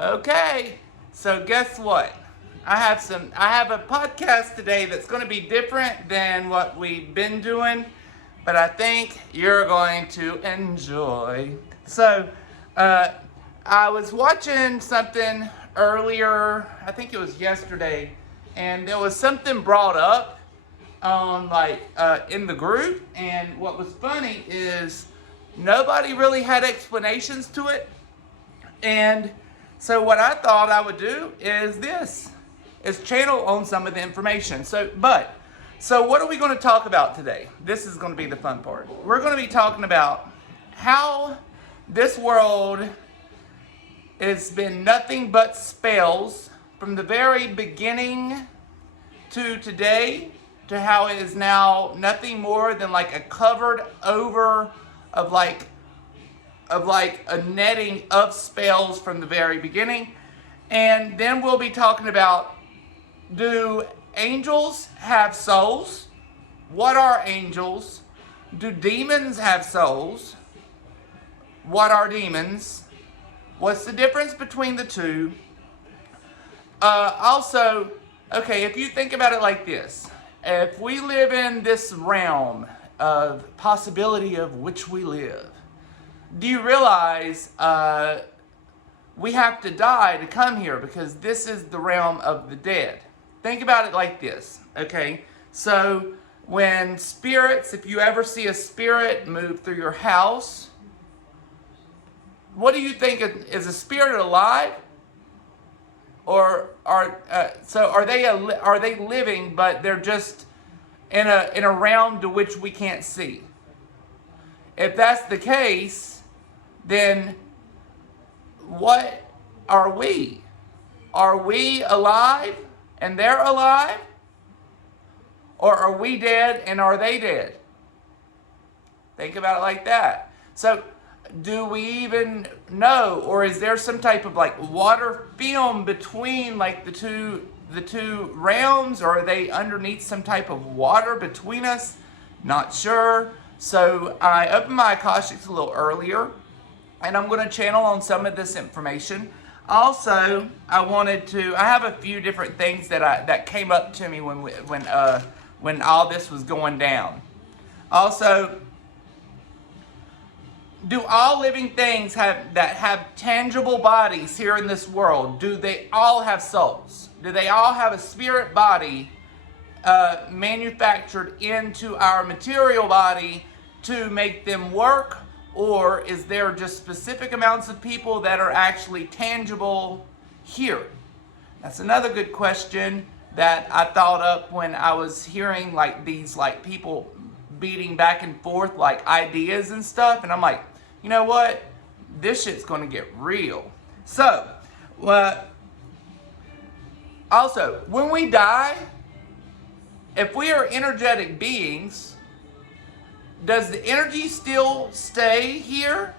Okay, so guess what? I have a podcast today that's going to be different than what we've been doing, but I think you're going to enjoy. So, uh, I was watching something earlier, I think it was yesterday, and there was something brought up on in the group, and what was funny is nobody really had explanations to it. And so what I thought I would do is channel on some of the information. So what are we going to talk about today? This is going to be the fun part. We're going to be talking about how this world has been nothing but spells from the very beginning to today, to how it is now nothing more than like a covered over of a netting of spells from the very beginning. And then we'll be talking about, do angels have souls? What are angels? Do demons have souls? What are demons? What's the difference between the two? Also, okay, if you think about it like this, if we live in this realm of possibility of which we live, do you realize we have to die to come here, because this is the realm of the dead? Think about it like this, okay? So when spirits, if you ever see a spirit move through your house, what do you think? Is a spirit alive? Or are they living, but they're just in a realm to which we can't see? If that's the case, then what are we? Are we alive and they're alive? Or are we dead and are they dead? Think about it like that. So, do we even know, or is there some type of like water film between like the two realms, or are they underneath some type of water between us? Not sure. So I opened my Akashics a little earlier, and I'm going to channel on some of this information. Also, I have a few different things that came up to me when all this was going down. Also, do all living things that have tangible bodies here in this world, do they all have souls? Do they all have a spirit body manufactured into our material body to make them work? Or is there just specific amounts of people that are actually tangible here? That's another good question that I thought up when I was hearing like these like people beating back and forth like ideas and stuff. And I'm like, you know what? This shit's going to get real. So, also, when we die, if we are energetic beings, does the energy still stay here?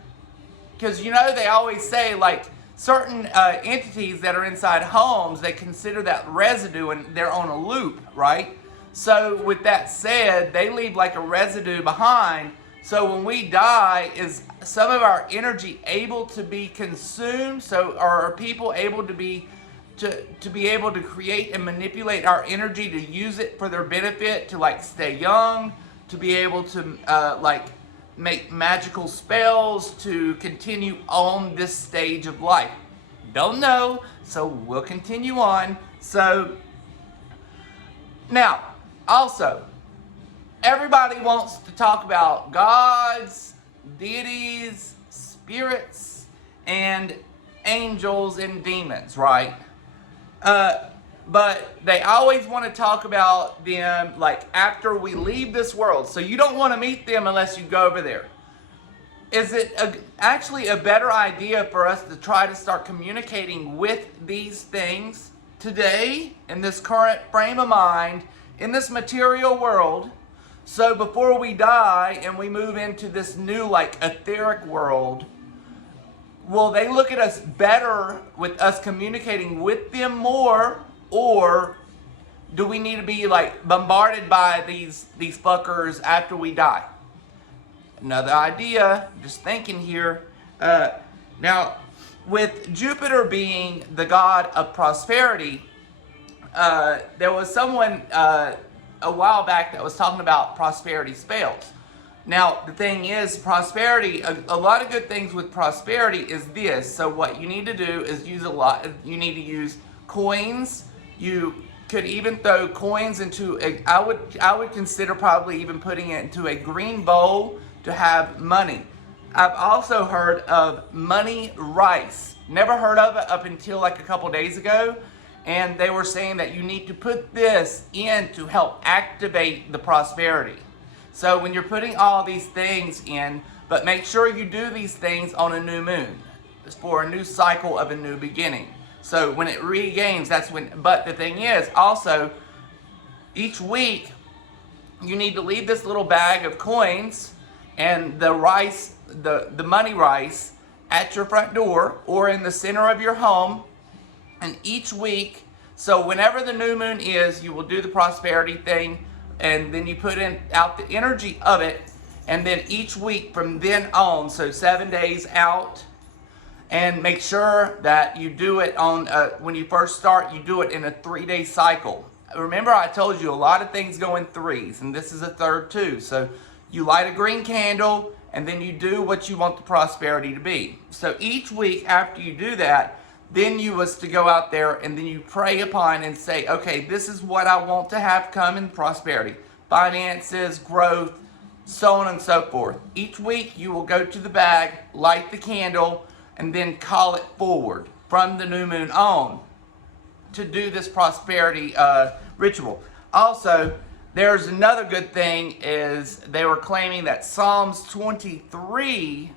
Because they always say like certain entities that are inside homes, they consider that residue and they're on a loop, right? So with that said, they leave like a residue behind. So when we die, is some of our energy able to be consumed? So are people able to be able to create and manipulate our energy to use it for their benefit, to like stay young, to be able to make magical spells, to continue on this stage of life? Don't know, so we'll continue on. So now, also, everybody wants to talk about gods, deities, spirits, and angels and demons, right? But they always want to talk about them like after we leave this world. So you don't want to meet them unless you go over there. Is it actually a better idea for us to try to start communicating with these things today, in this current frame of mind, in this material world, so before we die and we move into this new like etheric world, will they look at us better with us communicating with them more? Or do we need to be like bombarded by these fuckers after we die? Another idea, just thinking here. Now, with Jupiter being the god of prosperity, there was someone a while back that was talking about prosperity spells. Now, the thing is, prosperity, a lot of good things with prosperity is this. So what you need to do is use you need to use coins. You could even throw coins into I would consider probably even putting it into a green bowl to have money. I've also heard of money rice. Never heard of it up until like a couple days ago. And they were saying that you need to put this in to help activate the prosperity. So when you're putting all these things in, but make sure you do these things on a new moon. It's for a new cycle of a new beginning. So when it regains, that's when, but the thing is also, each week you need to leave this little bag of coins and the rice, the money rice at your front door or in the center of your home. And each week, so whenever the new moon is, you will do the prosperity thing, and then you put out the energy of it, and then each week from then on, so 7 days out, and make sure that you do it on, when you first start, you do it in a 3-day cycle. Remember I told you a lot of things go in threes, and this is a third too. So you light a green candle, and then you do what you want the prosperity to be. So each week after you do that, then you was to go out there and then you pray upon and say, okay, this is what I want to have come in prosperity. Finances, growth, so on and so forth. Each week you will go to the bag, light the candle, and then call it forward from the new moon on to do this prosperity ritual. Also, there's another good thing is they were claiming that Psalms 23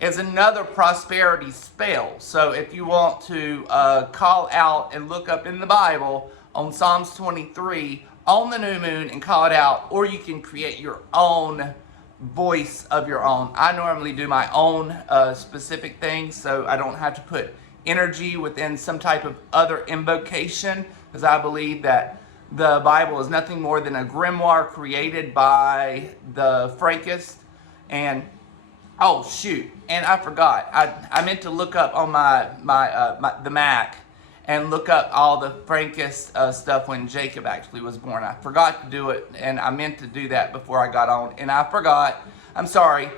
is another prosperity spell. So if you want to call out and look up in the Bible on Psalms 23 on the new moon and call it out, or you can create your own voice of your own. I normally do my own specific things, so I don't have to put energy within some type of other invocation, because I believe that the Bible is nothing more than a grimoire created by the Frankists. And oh shoot, and I forgot. I meant to look up on the Mac and look up all the Frankist stuff when Jacob actually was born. I forgot to do it, and I meant to do that before I got on, and I forgot. I'm sorry.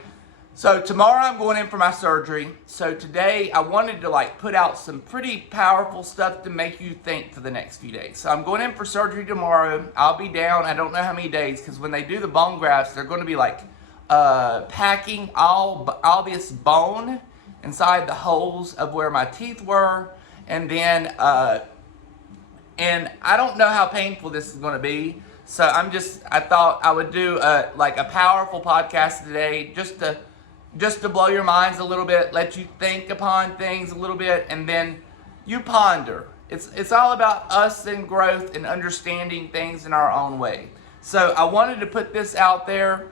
So tomorrow I'm going in for my surgery. So today I wanted to put out some pretty powerful stuff to make you think for the next few days. So I'm going in for surgery tomorrow. I'll be down, I don't know how many days, because when they do the bone grafts, they're going to be packing all this bone inside the holes of where my teeth were, and then and I don't know how painful this is going to be. So I thought I would do a powerful podcast today, just to blow your minds a little bit, let you think upon things a little bit, and then you ponder. It's all about us and growth and understanding things in our own way. So I wanted to put this out there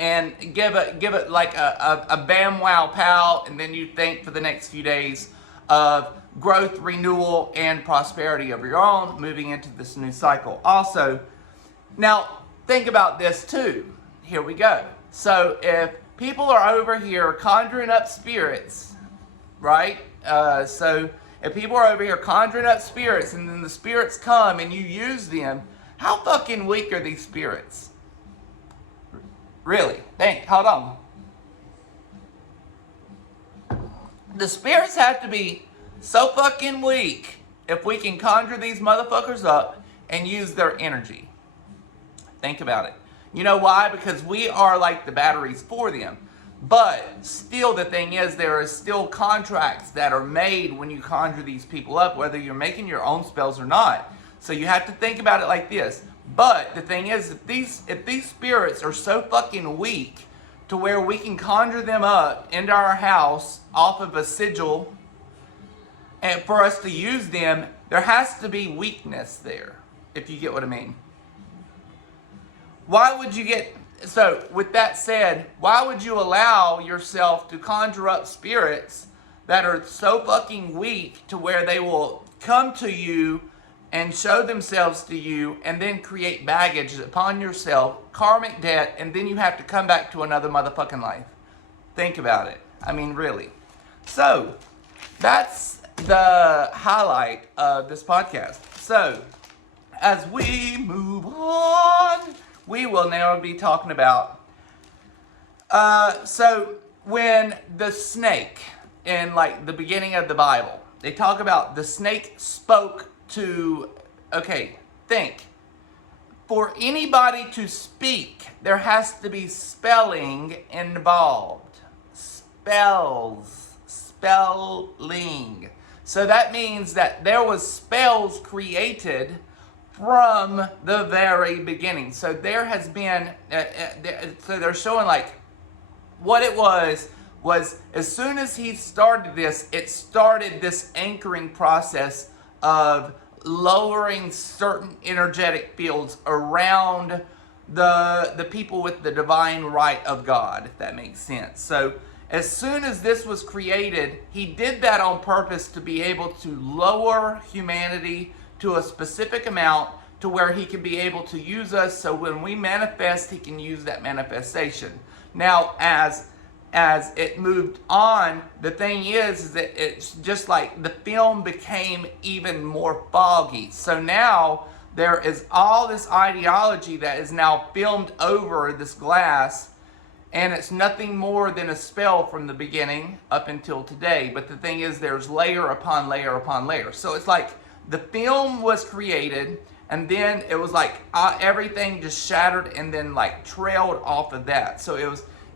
and give it like a bam wow pow, and then you think for the next few days of growth, renewal, and prosperity of your own moving into this new cycle. Also, now think about this too. Here we go. So if people are over here conjuring up spirits, right? So if people are over here conjuring up spirits and then the spirits come and you use them, how fucking weak are these spirits? Really? Hold on. The spirits have to be so fucking weak if we can conjure these motherfuckers up and use their energy. Think about it. You know why? Because we are like the batteries for them. But still, the thing is, there are still contracts that are made when you conjure these people up, whether you're making your own spells or not. So you have to think about it like this. But the thing is, if these spirits are so fucking weak to where we can conjure them up into our house off of a sigil, and for us to use them, there has to be weakness there, if you get what I mean. So with that said, why would you allow yourself to conjure up spirits that are so fucking weak to where they will come to you and show themselves to you and then create baggage upon yourself, karmic debt, and then you have to come back to another motherfucking life? Think about it. I mean, really. So, that's the highlight of this podcast. So, as we move on, we will now be talking about, so when the snake, in like the beginning of the Bible, they talk about the snake spoke to, okay, think. For anybody to speak, there has to be spelling involved. Spelling. So that means that there was spells created from the very beginning. So there has been, so they're showing like what it was as soon as he started this, it started this anchoring process of lowering certain energetic fields around the people with the divine right of God, if that makes sense. So as soon as this was created, he did that on purpose to be able to lower humanity to a specific amount to where he can be able to use us, so when we manifest, he can use that manifestation. Now, as it moved on, the thing is that it's just like the film became even more foggy. So now there is all this ideology that is now filmed over this glass, and it's nothing more than a spell from the beginning up until today. But the thing is, there's layer upon layer upon layer. So it's like the film was created, and then it was like everything just shattered and then like trailed off of that. So it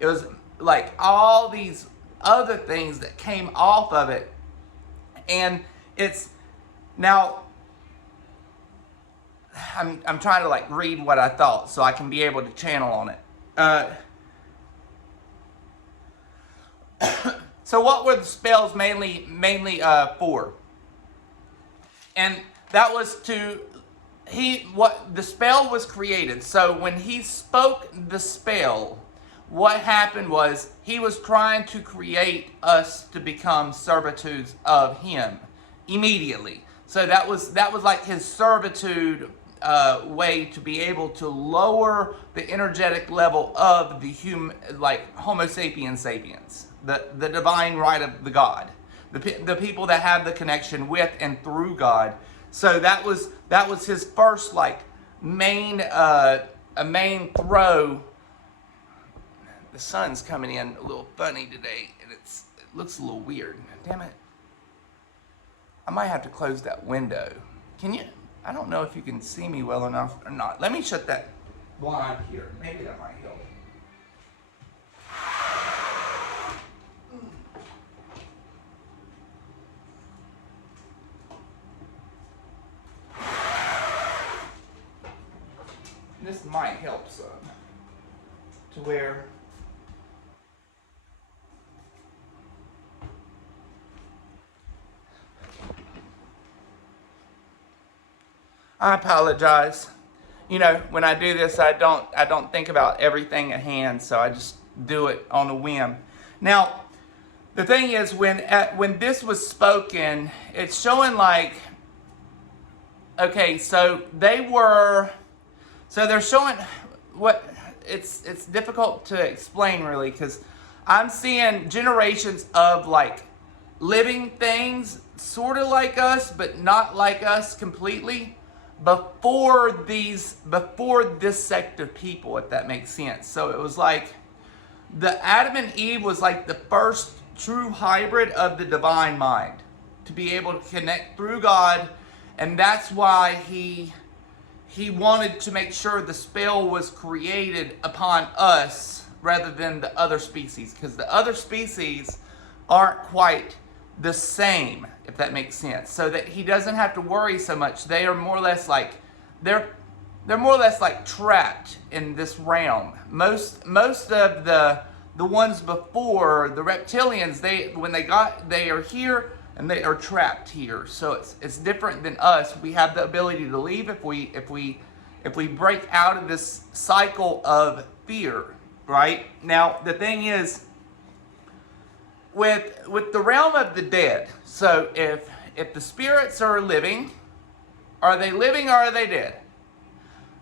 was like all these other things that came off of it. And it's now, I'm trying to like read what I thought so I can be able to channel on it. So what were the spells mainly for? And that was what the spell was created. So when he spoke the spell, what happened was he was trying to create us to become servitudes of him immediately. So that was like his servitude way to be able to lower the energetic level of the human, like Homo sapiens sapiens, the divine right of the God, the people that have the connection with and through God. So that was his first like main throw. The sun's coming in a little funny today, and it looks a little weird. Damn it. I might have to close that window. Can you? I don't know if you can see me well enough or not. Let me shut that blind here. Maybe that might help. This might help some. To where I apologize. You know, when I do this, I don't think about everything at hand, so I just do it on a whim. Now, the thing is, when this was spoken, it's showing like, okay, so they're showing what it's difficult to explain really, because I'm seeing generations of like living things sort of like us, but not like us completely, before this sect of people, if that makes sense. So it was like the Adam and Eve was like the first true hybrid of the divine mind to be able to connect through God, and that's why he wanted to make sure the spell was created upon us rather than the other species, because the other species aren't quite the same, if that makes sense. So that he doesn't have to worry so much. They are more or less like they're more or less like trapped in this realm. Most of the ones before, the reptilians, they are here and they are trapped here. So it's different than us. We have the ability to leave if we break out of this cycle of fear, right? Now the thing is, with the realm of the dead, so if the spirits are living they living or are they dead?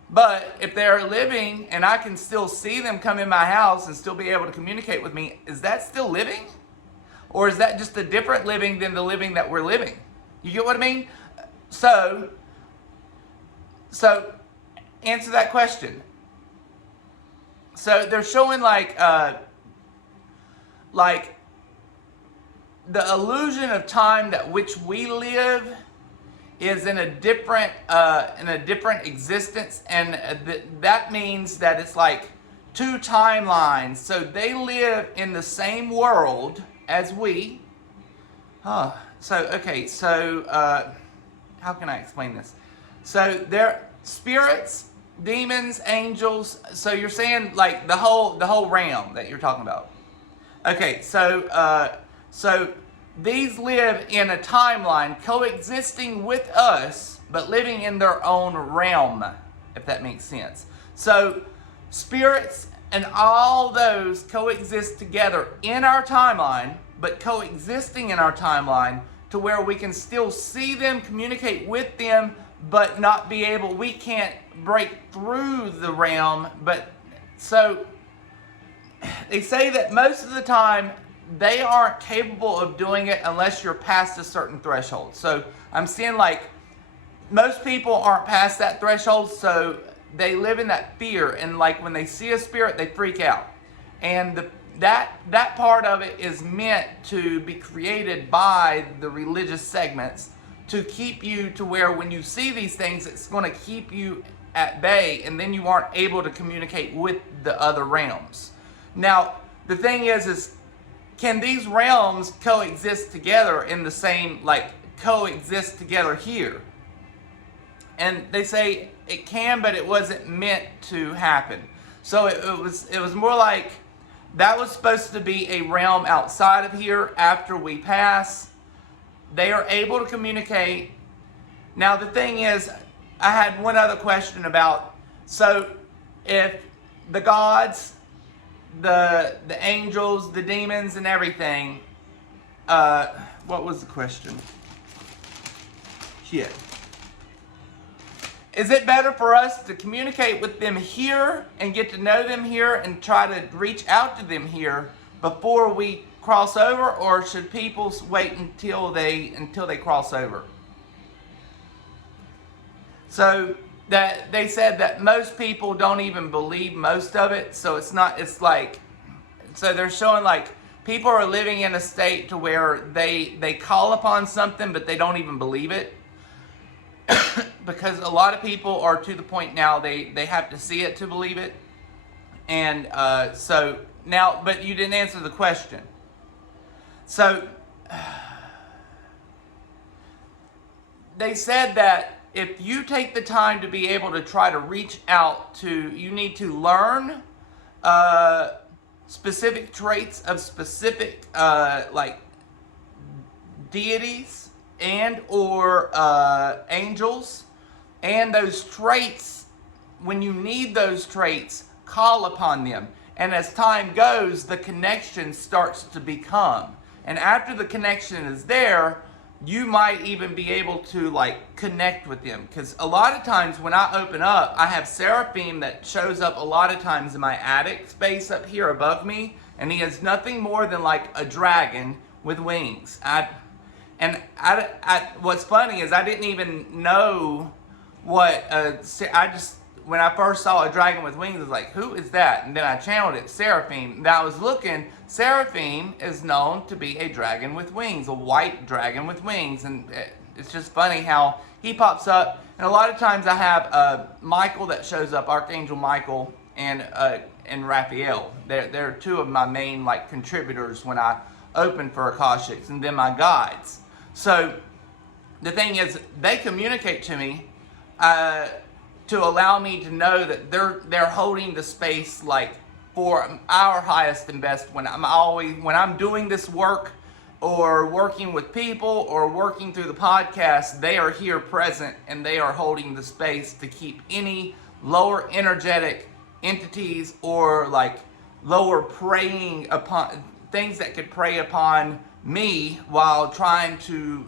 But if they're living and I can still see them come in my house and still be able to communicate with me, is that still living? Or is that just a different living than the living that we're living? You get what I mean? So answer that question. So they're showing like the illusion of time that which we live is in a different existence, and that means that it's like two timelines. So they live in the same world as we. How can I explain this? So they're spirits, demons, angels. So you're saying like the whole realm that you're talking about. Okay, so these live in a timeline coexisting with us, but living in their own realm, if that makes sense. So spirits and all those coexist together in our timeline, but coexisting in our timeline to where we can still see them, communicate with them, but not be able, we can't break through the realm. But so they say that most of the time they aren't capable of doing it unless you're past a certain threshold. So I'm seeing like most people aren't past that threshold, so they live in that fear, and like when they see a spirit they freak out. And that part of it is meant to be created by the religious segments to keep you to where when you see these things it's going to keep you at bay, and then you aren't able to communicate with the other realms. Now the thing is can these realms coexist together in the same, like coexist together here? And they say it can, but it wasn't meant to happen. So it was more like that was supposed to be a realm outside of here after we pass. They are able to communicate. Now the thing is, I had one other question about, so if the gods, the angels, the demons, and everything. What was the question? Shit. Is it better for us to communicate with them here and get to know them here and try to reach out to them here before we cross over, or should people wait until they cross over? So that they said that most people don't even believe most of it, so so they're showing like people are living in a state to where they call upon something but they don't even believe it. Because a lot of people are to the point now they have to see it to believe it. And so now, but you didn't answer the question. So they said that if you take the time to be able to try to reach out to, you need to learn specific traits of specific like deities and or angels, and those traits, when you need those traits, call upon them. And as time goes, the connection starts to become. And after the connection is there, you might even be able to like connect with them. Because a lot of times when I open up, I have Seraphim that shows up a lot of times in my attic space up here above me. And he is nothing more than like a dragon with wings. What's funny is I didn't even know what, when I first saw a dragon with wings, I was like, who is that? And then I channeled it, Seraphim. And I was looking, Seraphim is known to be a dragon with wings, a white dragon with wings. And it's just funny how he pops up. And a lot of times I have Michael that shows up, Archangel Michael, and Raphael. They're two of my main like contributors when I open for Akashics, and then my guides. So the thing is, they communicate to me to allow me to know that they're holding the space like for our highest and best. When I'm doing this work or working with people or working through the podcast, they are here present and they are holding the space to keep any lower energetic entities or like lower preying upon things that could prey upon me while trying to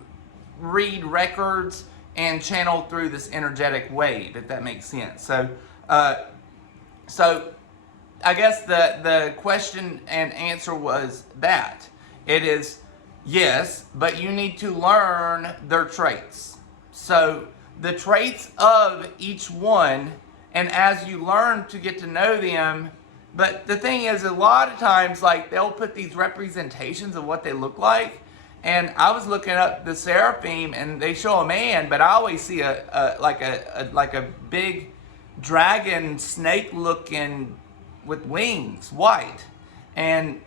read records and channel through this energetic wave, if that makes sense. So I guess the question and answer was that it is Yes, but you need to learn their traits. So the traits of each one, and as you learn to get to know them, but the thing is, a lot of times, like, they'll put these representations of what they look like. And I was looking up the seraphim, and they show a man, but I always see a big dragon snake looking with wings, white, and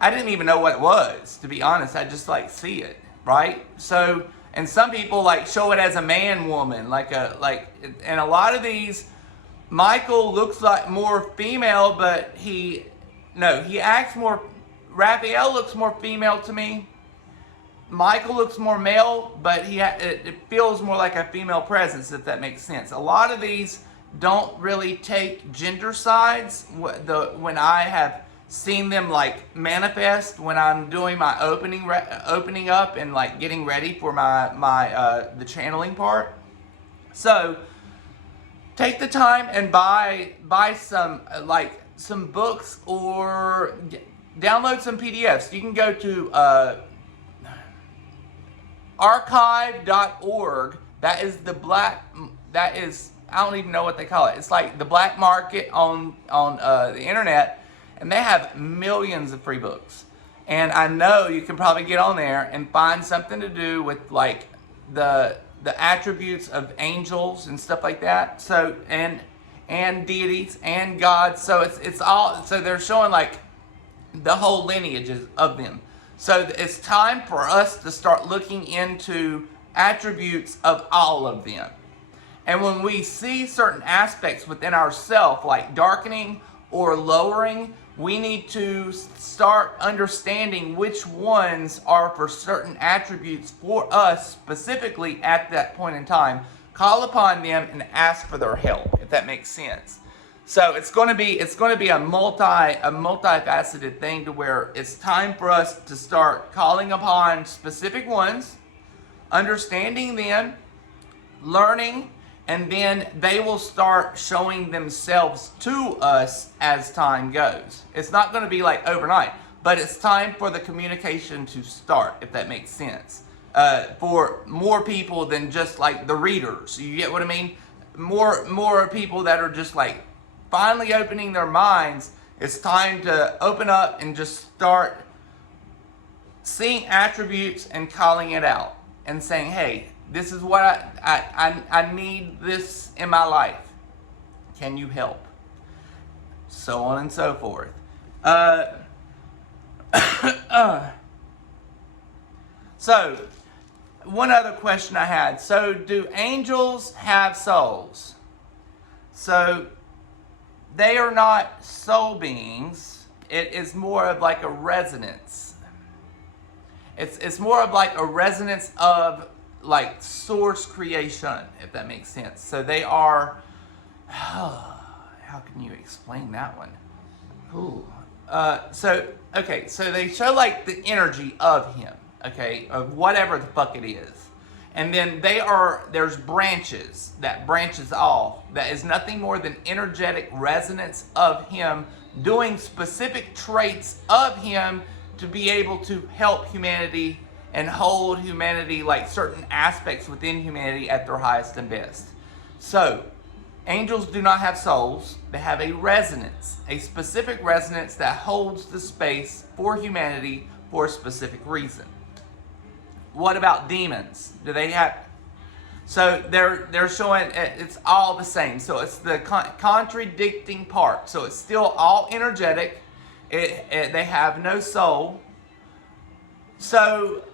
I didn't even know what it was, to be honest. I just like see it, right? So, and some people like show it as a man woman, and a lot of these, Michael looks like more female, but he acts more, Raphael looks more female to me. Michael looks more male, but it feels more like a female presence, if that makes sense. A lot of these don't really take gender sides. When I have seen them like manifest, when I'm doing my opening up and like getting ready for the channeling part. So take the time and buy some books or download some PDFs. You can go to archive.org. That is, I don't even know what they call it. It's like the black market on the internet, and they have millions of free books. And I know you can probably get on there and find something to do with like the attributes of angels and stuff like that. So and deities and gods. So it's all, so they're showing like the whole lineages of them. So it's time for us to start looking into attributes of all of them. And when we see certain aspects within ourselves, like darkening or lowering, we need to start understanding which ones are for certain attributes for us specifically at that point in time. Call upon them and ask for their help, if that makes sense. So it's going to be a multifaceted thing, to where it's time for us to start calling upon specific ones, understanding them, learning, and then they will start showing themselves to us as time goes. It's not going to be like overnight, but it's time for the communication to start, if that makes sense. For more people than just like the readers. You get what I mean? More people that are just like finally opening their minds. It's time to open up and just start seeing attributes and calling it out and saying, hey, this is what I need this in my life. Can you help? So on and so forth. So, one other question I had. So, do angels have souls? So, they are not soul beings. It is more of like a resonance. It's more of like a resonance of like source creation, if that makes sense. So they are, how can you explain that one? Ooh. So they show like the energy of him, okay, of whatever the fuck it is. And then there's branches that branches off, that is nothing more than energetic resonance of him, doing specific traits of him to be able to help humanity and hold humanity, like certain aspects within humanity, at their highest and best. So, angels do not have souls. They have a resonance, a specific resonance that holds the space for humanity for a specific reason. What about demons? Do they have? So they're showing it's all the same. So it's the contradicting part. So it's still all energetic. They have no soul. So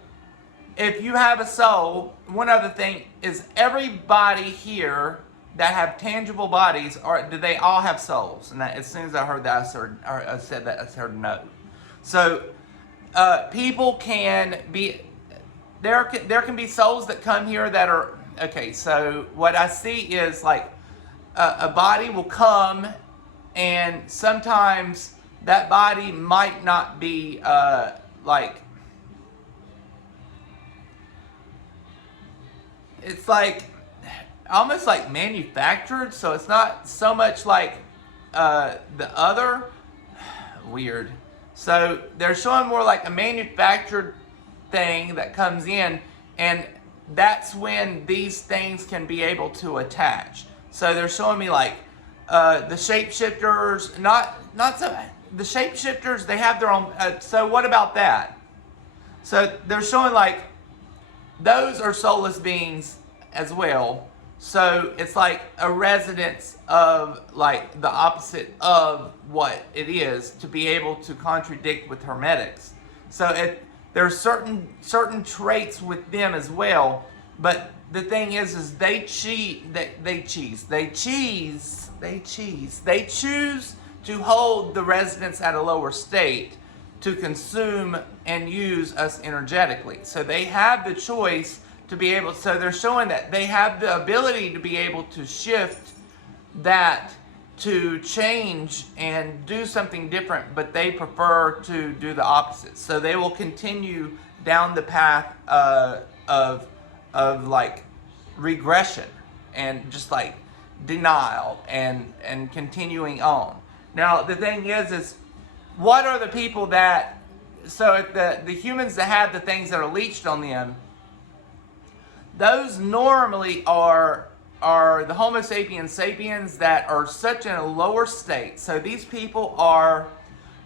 if you have a soul, one other thing is, everybody here that have tangible bodies, or do they all have souls? And that, as soon as I heard that, I said that, I heard no. So people can be, there can be souls that come here that are, okay, so what I see is like a body will come, and sometimes that body might not be like, it's like almost like manufactured, so it's not so much like the other, weird. So they're showing more like a manufactured thing that comes in, and that's when these things can be able to attach. So they're showing me like the shapeshifters, not so the shapeshifters. They have their own. So what about that? So they're showing like those are soulless beings as well. So it's like a resonance of like the opposite of what it is to be able to contradict with Hermetics. So there's certain traits with them as well. But the thing is they choose to hold the resonance at a lower state to consume and use us energetically. So they have the choice to be able, so they're showing that they have the ability to be able to shift that, to change and do something different, but they prefer to do the opposite. So they will continue down the path of like regression and just like denial and continuing on. Now the thing is what are the people that, so if the humans that have the things that are leached on them, those normally are the Homo sapiens sapiens that are such in a lower state. So these people are,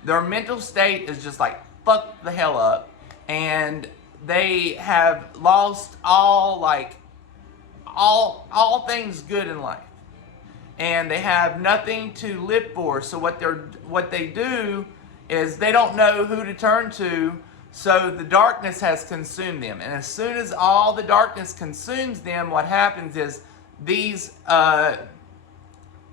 their mental state is just like fuck the hell up, and they have lost all things good in life, and they have nothing to live for. So what they do is they don't know who to turn to. So the darkness has consumed them, and as soon as all the darkness consumes them, what happens is these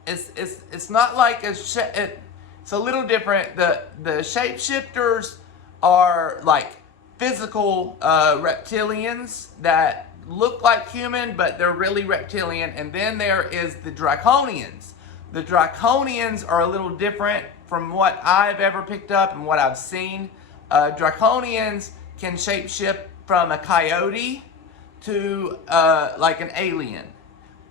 it's not like it's a little different. The shapeshifters are like physical reptilians that look like human, but they're really reptilian. And then there is the draconians. The draconians are a little different from what I've ever picked up and what I've seen. Draconians can shapeshift from a coyote to like an alien,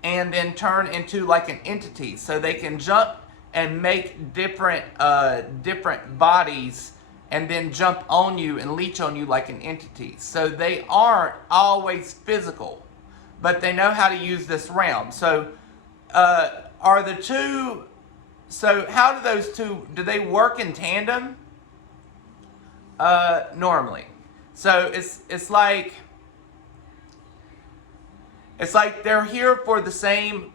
and then turn into like an entity. So they can jump and make different bodies, and then jump on you and leech on you like an entity. So they aren't always physical, but they know how to use this realm. So are the two? So how do those two? Do they work in tandem? Normally. So it's like they're here for the same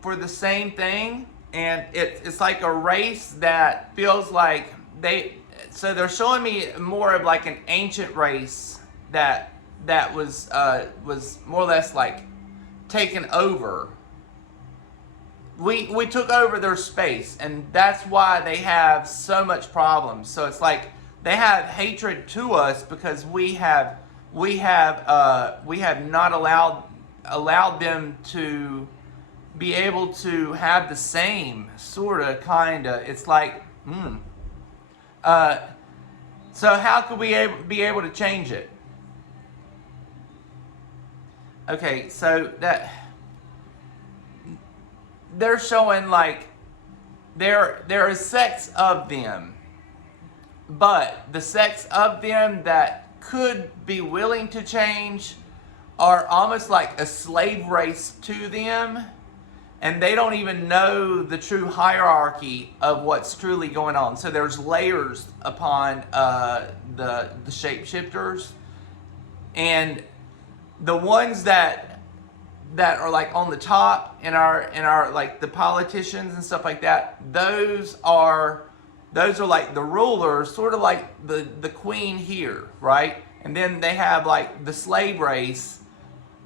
thing, and it's like a race that feels like they're showing me more of like an ancient race that was more or less like taken over. We took over their space, and that's why they have so much problems. So it's like they have hatred to us because we have not allowed them to be able to have the same sorta kinda. It's like so how could we be able to change it? Okay, so that they're showing like there is sects of them, but the sects of them that could be willing to change are almost like a slave race to them, and they don't even know the true hierarchy of what's truly going on. So there's layers upon the shapeshifters, and the ones that are like on the top in our like the politicians and stuff like that, those are like the rulers, sort of like the queen here, right? And then they have like the slave race,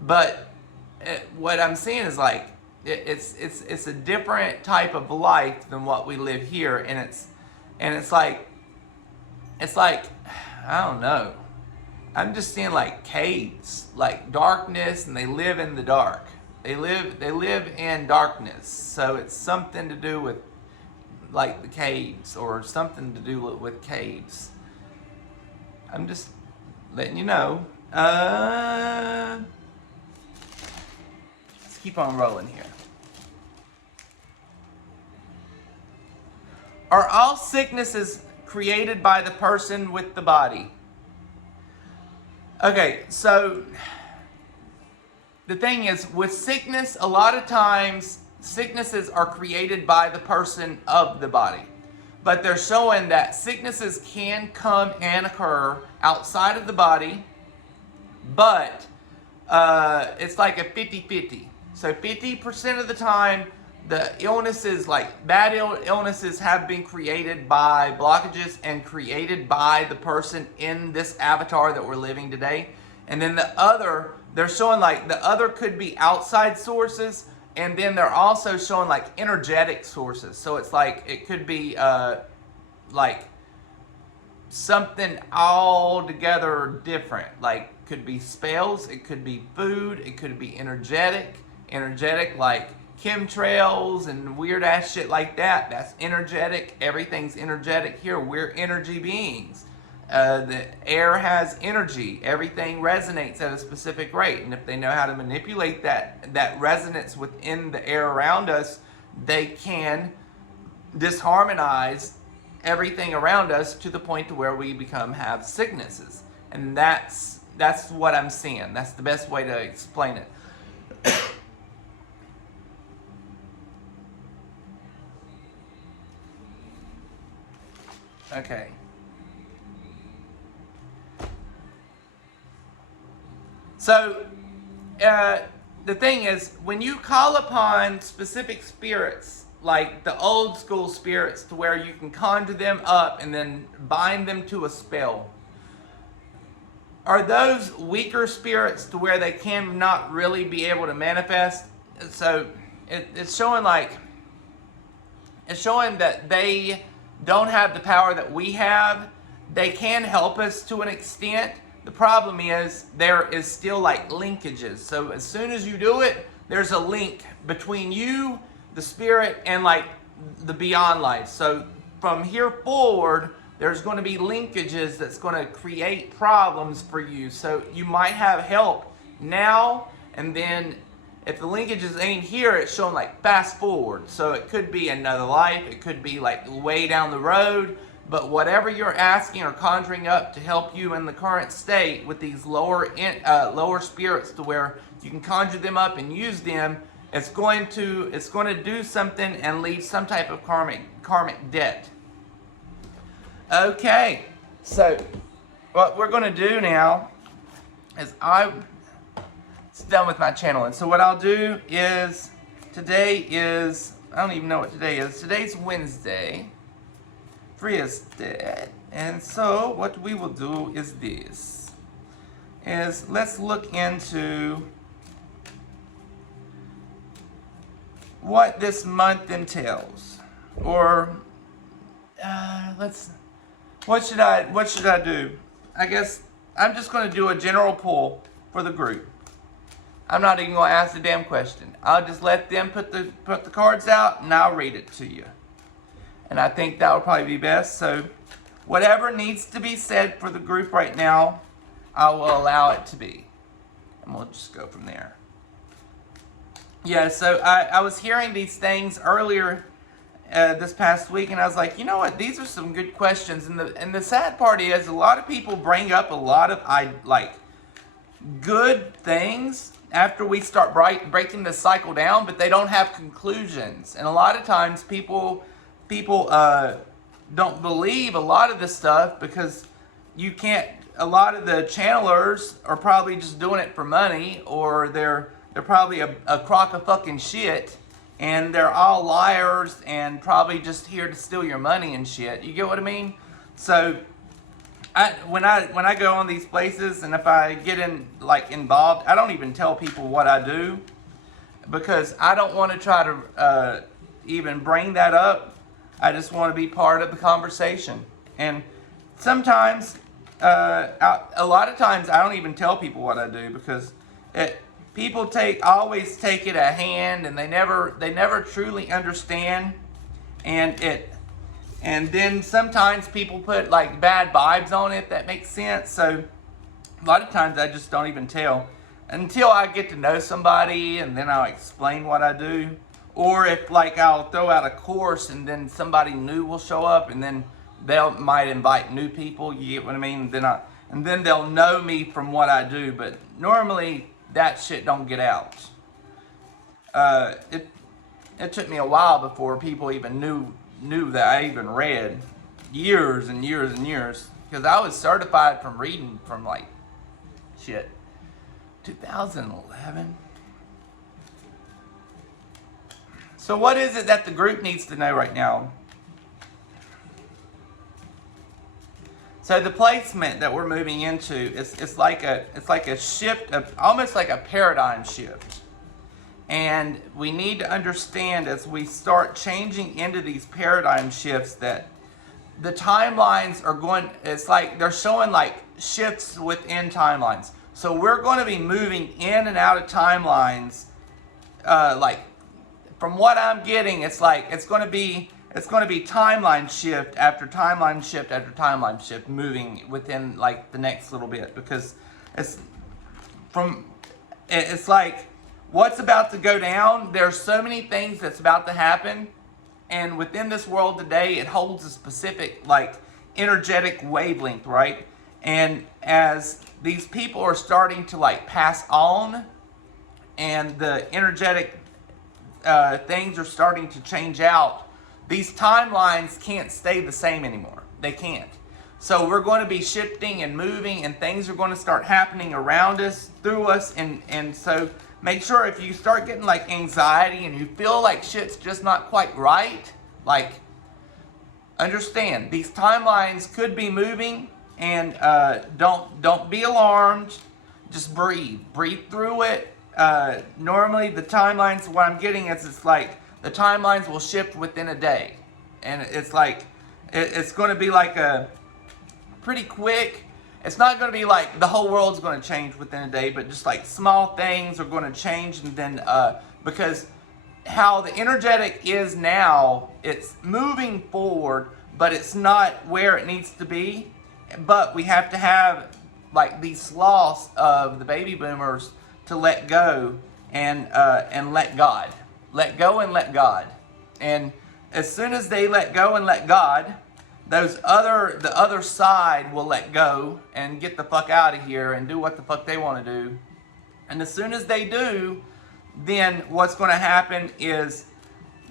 but what I'm seeing is like it's a different type of life than what we live here, and it's like I don't know. I'm just seeing like caves, like darkness, and they live in the dark. They live in darkness. So it's something to do with like the caves, or something to do with caves. I'm just letting you know. Let's keep on rolling here. Are all sicknesses created by the person with the body. Okay, so the thing is, with sickness, a lot of times sicknesses are created by the person of the body. But they're showing that sicknesses can come and occur outside of the body, but it's like a 50-50. So 50% of the time, the illnesses, like bad illnesses, have been created by blockages and created by the person in this avatar that we're living today. And then the other, they're showing like the other could be outside sources, and then they're also showing like energetic sources. So it's like it could be like something altogether different. Like could be spells, it could be food, it could be energetic like chemtrails and weird ass shit like that. That's energetic. Everything's energetic here. We're energy beings. The air has energy. Everything resonates at a specific rate, and if they know how to manipulate that resonance within the air around us, they can disharmonize everything around us to the point to where we have sicknesses. And that's what I'm seeing. That's the best way to explain it. Okay. So, the thing is, when you call upon specific spirits, like the old school spirits, to where you can conjure them up and then bind them to a spell, are those weaker spirits to where they can not really be able to manifest? So, it's showing that they don't have the power that we have. They can help us to an extent. The problem is there is still like linkages. So as soon as you do it, there's a link between you, the spirit, and like the beyond life. So from here forward, there's going to be linkages that's going to create problems for you. So you might have help now, and then if the linkages ain't here, it's showing like fast forward. So it could be another life. It could be like way down the road. But whatever you're asking or conjuring up to help you in the current state with these lower spirits, to where you can conjure them up and use them, it's going to do something and leave some type of karmic debt. Okay, so what we're going to do now is it's done with my channel. And so what I'll do is, today is, I don't even know what today is. Today's Wednesday. Free is dead. And so what we will do is this. Let's look into what this month entails. Or what should I do? I guess I'm just going to do a general poll for the group. I'm not even going to ask the damn question. I'll just let them put the cards out, and I'll read it to you. And I think that would probably be best. So whatever needs to be said for the group right now, I will allow it to be. And we'll just go from there. Yeah, so I was hearing these things earlier this past week, and I was like, you know what? These are some good questions. And the sad part is, a lot of people bring up a lot of good things after we start breaking the cycle down, but they don't have conclusions. And a lot of times people don't believe a lot of this stuff because you can't. A lot of the channelers are probably just doing it for money, or they're probably a crock of fucking shit, and they're all liars and probably just here to steal your money and shit. You get what I mean? So when I go on these places, and if I get involved, I don't even tell people what I do, because I don't want to try to even bring that up. I just want to be part of the conversation. And sometimes, a lot of times, I don't even tell people what I do, because people always take it at hand, and they never truly understand. And then sometimes people put like bad vibes on it, if that makes sense. So a lot of times I just don't even tell until I get to know somebody, and then I'll explain what I do. Or if I'll throw out a course, and then somebody new will show up, and then they might invite new people. You get what I mean? And then they'll know me from what I do. But normally that shit don't get out. It took me a while before people even knew that I even read. Years and years and years, because I was certified from reading from like 2011. So what is it that the group needs to know right now? So the placement that we're moving into is it's like a shift of almost like a paradigm shift. And we need to understand as we start changing into these paradigm shifts that the timelines are going, it's like they're showing like shifts within timelines. So we're going to be moving in and out of timelines. Like from what I'm getting, it's like it's going to be timeline shift after timeline shift after timeline shift, moving within like the next little bit, because it's like what's about to go down. There's so many things that's about to happen. And within this world today, it holds a specific, like, energetic wavelength, right? And as these people are starting to, like, pass on, and the energetic things are starting to change out, these timelines can't stay the same anymore. They can't. So we're going to be shifting and moving, and things are going to start happening around us, through us, and so make sure if you start getting like anxiety and you feel like shit's just not quite right, like understand these timelines could be moving, and don't be alarmed. Just breathe through it. Normally the timelines, what I'm getting is it's like the timelines will shift within a day, and it's like it's going to be like a pretty quick. It's not going to be like the whole world's going to change within a day, but just like small things are going to change. And then because how the energetic is now, it's moving forward, but it's not where it needs to be. But we have to have like these sloths of the baby boomers to let go and let God. Let go and let God. And as soon as they let go and let God, the other side will let go and get the fuck out of here and do what the fuck they want to do. And as soon as they do, then what's going to happen is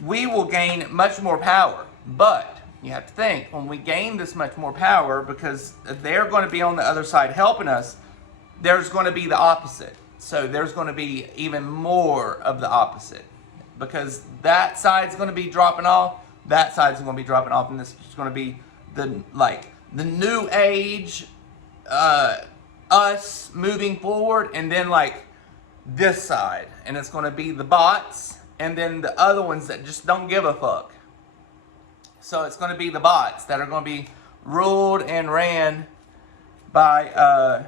we will gain much more power. But you have to think, when we gain this much more power, because they're going to be on the other side helping us, there's going to be the opposite. So there's going to be even more of the opposite, because that side's going to be dropping off. That side's going to be dropping off, and this is going to be the new age, us moving forward, and then like this side, and it's going to be the bots, and then the other ones that just don't give a fuck. So it's going to be the bots that are going to be ruled and ran by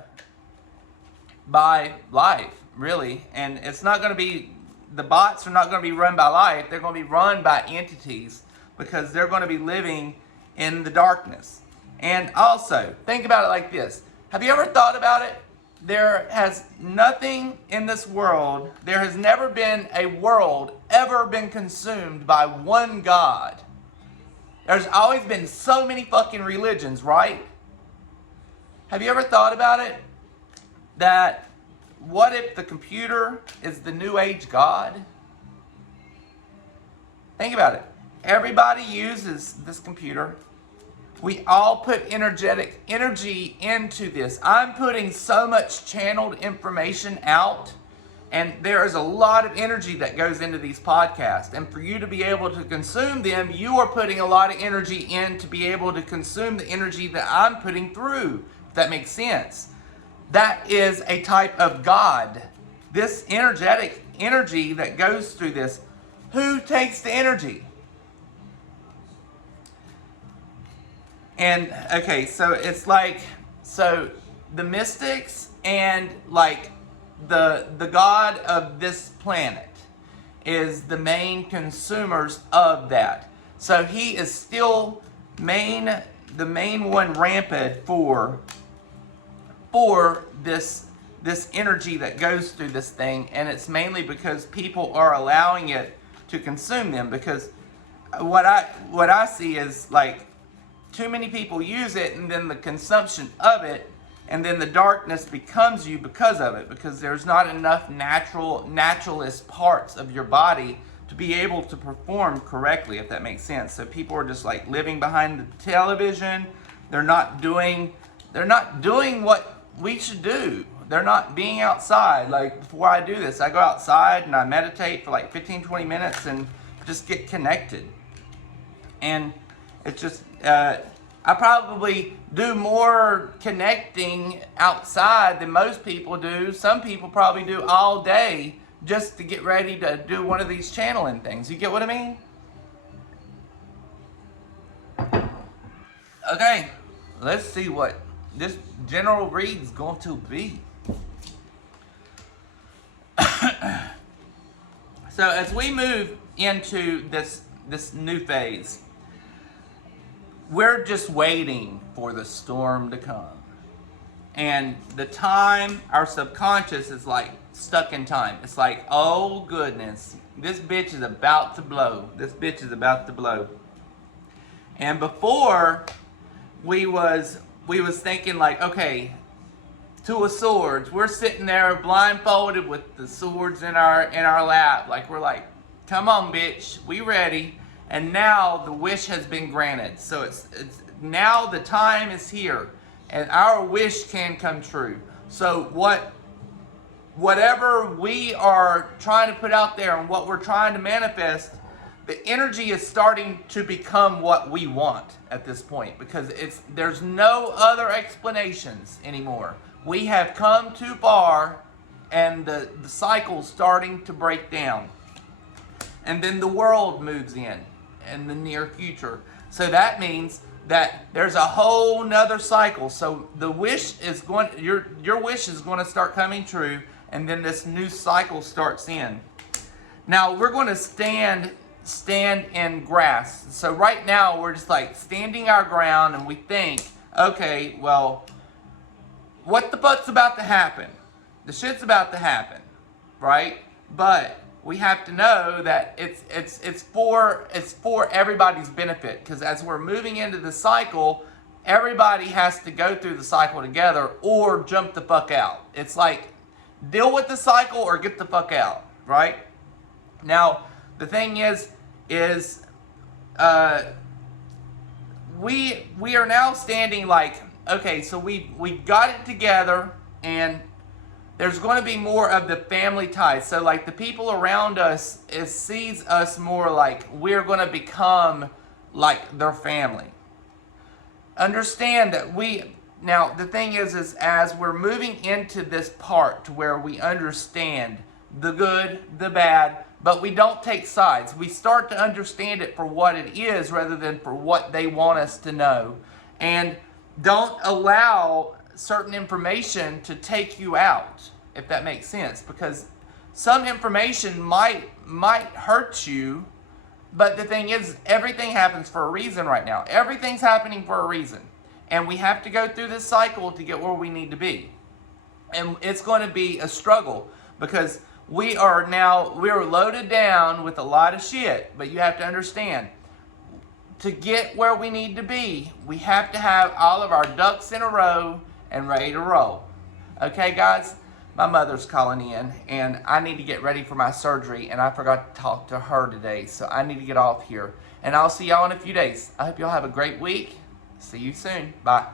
life, really, and it's not going to be, the bots are not going to be run by life. They're going to be run by entities, because they're going to be living in the darkness. And also, think about it like this. Have you ever thought about it? There has nothing in this world, there has never been a world ever been consumed by one God. There's always been so many fucking religions, right? Have you ever thought about it? That what if the computer is the new age God? Think about it. Everybody uses this computer. We all put energy into this. I'm putting so much channeled information out, and there is a lot of energy that goes into these podcasts. And for you to be able to consume them, you are putting a lot of energy in to be able to consume the energy that I'm putting through, if that makes sense. That is a type of God. This energetic energy that goes through this, who takes the energy? And okay, so it's like, so the mystics and like the God of this planet is the main consumers of that. So he is still the main one rampant for this energy that goes through this thing, and it's mainly because people are allowing it to consume them. Because what I see is like too many people use it, and then the consumption of it, and then the darkness becomes you because of it, because there's not enough naturalist parts of your body to be able to perform correctly, if that makes sense. So people are just like living behind the television. They're not doing what we should do. They're not being outside. Like before I do this, I go outside and I meditate for like 15-20 minutes and just get connected. And it's just I probably do more connecting outside than most people do. Some people probably do all day just to get ready to do one of these channeling things. You get what I mean? Okay, let's see what this general read is going to be. So as we move into this new phase, we're just waiting for the storm to come. And the time, our subconscious is like stuck in time. It's like, oh goodness, this bitch is about to blow. This bitch is about to blow. And before, we was thinking like, okay, Two of Swords. We're sitting there blindfolded with the swords in our lap. Like we're like, come on, bitch, we ready. And now the wish has been granted. So it's now the time is here, and our wish can come true. So whatever we are trying to put out there and what we're trying to manifest, the energy is starting to become what we want at this point, because there's no other explanations anymore. We have come too far, and the cycle's starting to break down. And then the world moves in the near future. So that means that there's a whole nother cycle. So the wish is your wish is going to start coming true, and then this new cycle starts in. Now we're going to stand in grass. So right now we're just like standing our ground, and we think, okay, well, what the fuck's about to happen? The shit's about to happen, right? But we have to know that it's for everybody's benefit, because as we're moving into the cycle, everybody has to go through the cycle together or jump the fuck out. It's like, deal with the cycle or get the fuck out, right? Now, the thing is we are now standing like, okay, so we got it together, and there's going to be more of the family ties. So like the people around us sees us more like we're going to become like their family. Understand that now the thing is as we're moving into this part to where we understand the good, the bad, but we don't take sides. We start to understand it for what it is rather than for what they want us to know. And don't allow certain information to take you out, if that makes sense, because some information might hurt you, but the thing is, everything happens for a reason right now. Everything's happening for a reason, and we have to go through this cycle to get where we need to be. And it's going to be a struggle, because we're loaded down with a lot of shit, but you have to understand, to get where we need to be, we have to have all of our ducks in a row and ready to roll. Okay, guys? My mother's calling in, and I need to get ready for my surgery, and I forgot to talk to her today, so I need to get off here. And I'll see y'all in a few days. I hope y'all have a great week. See you soon. Bye.